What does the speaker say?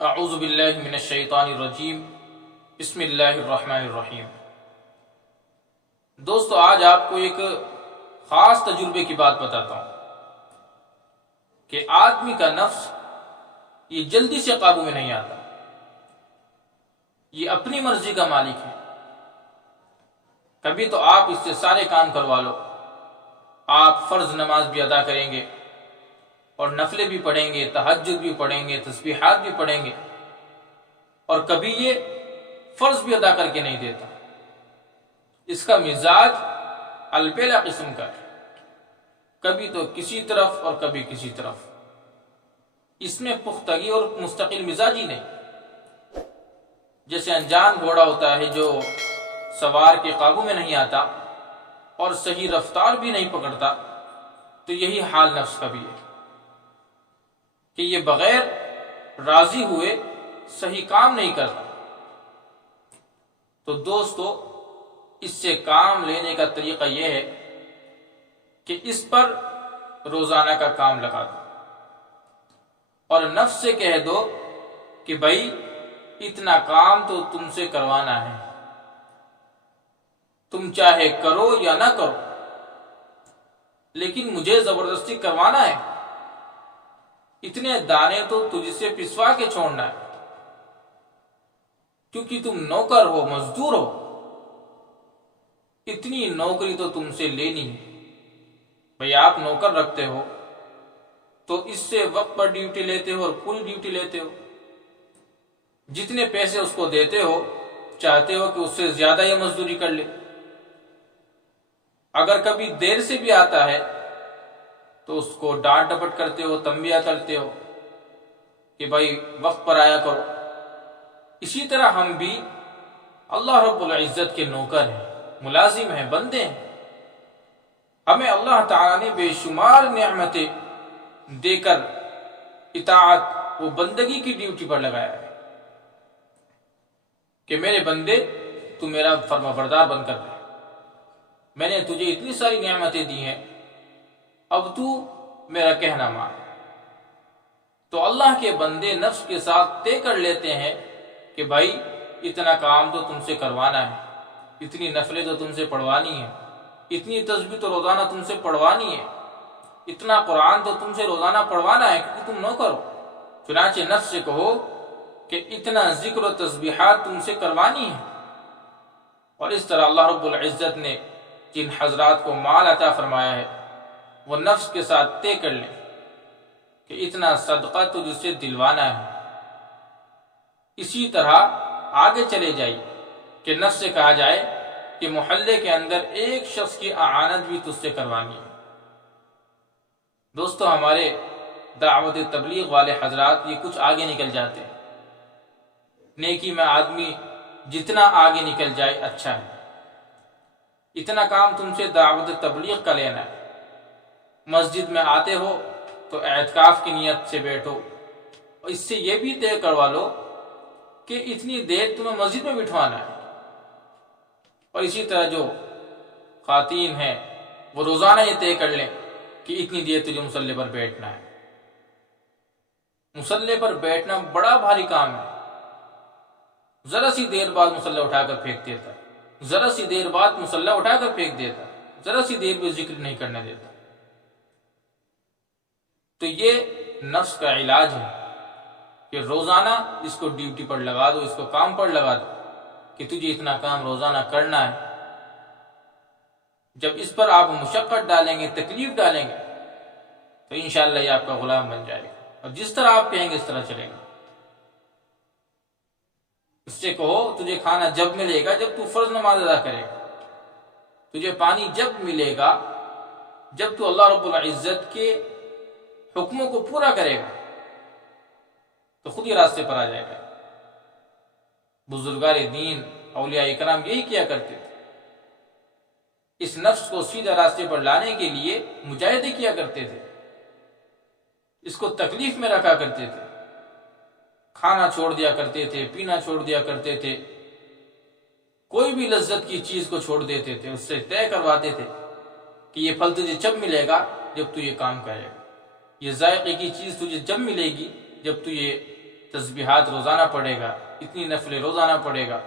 اعوذ باللہ من الشیطان الرجیم بسم اللہ الرحمن الرحیم۔ دوستو، آج آپ کو ایک خاص تجربے کی بات بتاتا ہوں کہ آدمی کا نفس یہ جلدی سے قابو میں نہیں آتا، یہ اپنی مرضی کا مالک ہے۔ کبھی تو آپ اس سے سارے کام کروا لو، آپ فرض نماز بھی ادا کریں گے اور نفلے بھی پڑھیں گے، تہجد بھی پڑھیں گے، تسبیحات بھی پڑھیں گے، اور کبھی یہ فرض بھی ادا کر کے نہیں دیتا۔ اس کا مزاج البیلا قسم کا ہے، کبھی تو کسی طرف اور کبھی کسی طرف، اس میں پختگی اور مستقل مزاج ہی نہیں۔ جیسے انجان گھوڑا ہوتا ہے جو سوار کے قابو میں نہیں آتا اور صحیح رفتار بھی نہیں پکڑتا، تو یہی حال نفس کا بھی ہے کہ یہ بغیر راضی ہوئے صحیح کام نہیں کرتا۔ تو دوستو، اس سے کام لینے کا طریقہ یہ ہے کہ اس پر روزانہ کا کام لگا دو اور نفس سے کہہ دو کہ بھائی اتنا کام تو تم سے کروانا ہے، تم چاہے کرو یا نہ کرو، لیکن مجھے زبردستی کروانا ہے۔ اتنے دانے تو تجھ سے پسوا کے چھوڑنا ہے، کیونکہ تم نوکر ہو، مزدور ہو، اتنی نوکری تو تم سے لینی ہے۔ بھئی آپ نوکر رکھتے ہو تو اس سے وقت پر ڈیوٹی لیتے ہو اور پوری ڈیوٹی لیتے ہو، جتنے پیسے اس کو دیتے ہو چاہتے ہو کہ اس سے زیادہ یہ مزدوری کر لے۔ اگر کبھی دیر سے بھی آتا ہے تو اس کو ڈانٹ ڈپٹ کرتے ہو، تنبیہ کرتے ہو کہ بھائی وقت پر آیا کرو۔ اسی طرح ہم بھی اللہ رب العزت کے نوکر ہیں، ملازم ہیں، بندے ہیں۔ ہمیں اللہ تعالیٰ نے بے شمار نعمتیں دے کر اطاعت و بندگی کی ڈیوٹی پر لگایا ہے کہ میرے بندے تو میرا فرما بردار بن کر رہے، میں نے تجھے اتنی ساری نعمتیں دی ہیں، اب تو میرا کہنا مان۔ تو اللہ کے بندے نفس کے ساتھ طے کر لیتے ہیں کہ بھائی اتنا کام تو تم سے کروانا ہے، اتنی نفلیں تو تم سے پڑھوانی ہیں، اتنی تسبیح تو روزانہ تم سے پڑھوانی ہے، اتنا قرآن تو تم سے روزانہ پڑھوانا ہے، کیونکہ تم نوکر ہو۔ چنانچہ نفس سے کہو کہ اتنا ذکر و تسبیحات تم سے کروانی ہے۔ اور اس طرح اللہ رب العزت نے جن حضرات کو مال عطا فرمایا ہے وہ نفس کے ساتھ طے کر لیں کہ اتنا صدقہ تجھ سے دلوانا ہے۔ اسی طرح آگے چلے جائیے کہ نفس سے کہا جائے کہ محلے کے اندر ایک شخص کی اعانت بھی تجھ سے کروانی ہے۔ دوستو، ہمارے دعوت تبلیغ والے حضرات یہ کچھ آگے نکل جاتے ہیں۔ نیکی میں آدمی جتنا آگے نکل جائے اچھا ہے۔ اتنا کام تم سے دعوت تبلیغ کا لینا ہے۔ مسجد میں آتے ہو تو اعتکاف کی نیت سے بیٹھو، اور اس سے یہ بھی طے کروا لو کہ اتنی دیر تمہیں مسجد میں بٹھوانا ہے۔ اور اسی طرح جو خواتین ہیں وہ روزانہ یہ طے کر لیں کہ اتنی دیر تجھے مصلی پر بیٹھنا ہے۔ مصلی پر بیٹھنا بڑا بھاری کام ہے۔ ذرا سی دیر بعد مصلی اٹھا کر پھینک دیتا، ذرا سی دیر بعد مصلی اٹھا کر پھینک دیتا، ذرا سی دیر بھی ذکر نہیں کرنے دیتا۔ تو یہ نفس کا علاج ہے کہ روزانہ اس کو ڈیوٹی پر لگا دو، اس کو کام پر لگا دو کہ تجھے اتنا کام روزانہ کرنا ہے۔ جب اس پر آپ مشقت ڈالیں گے، تکلیف ڈالیں گے، تو انشاءاللہ یہ آپ کا غلام بن جائے گا، اور جس طرح آپ کہیں گے اس طرح چلے گا۔ اس سے کہو تجھے کھانا جب ملے گا جب تو فرض نماز ادا کرے گا، تجھے پانی جب ملے گا جب تو اللہ رب العزت کے حکموں کو پورا کرے گا، تو خود ہی راستے پر آ جائے گا۔ بزرگان دین، اولیاء اکرام یہی کیا کرتے تھے، اس نفس کو سیدھا راستے پر لانے کے لیے مجاہدے کیا کرتے تھے، اس کو تکلیف میں رکھا کرتے تھے، کھانا چھوڑ دیا کرتے تھے، پینا چھوڑ دیا کرتے تھے، کوئی بھی لذت کی چیز کو چھوڑ دیتے تھے، اس سے طے کرواتے تھے کہ یہ پھل تجھے جب ملے گا جب تو یہ کام کرے گا، یہ ذائقے کی چیز تجھے جب ملے گی جب تو یہ تسبیحات روزانہ پڑھے گا، اتنی نفلیں روزانہ پڑھے گا،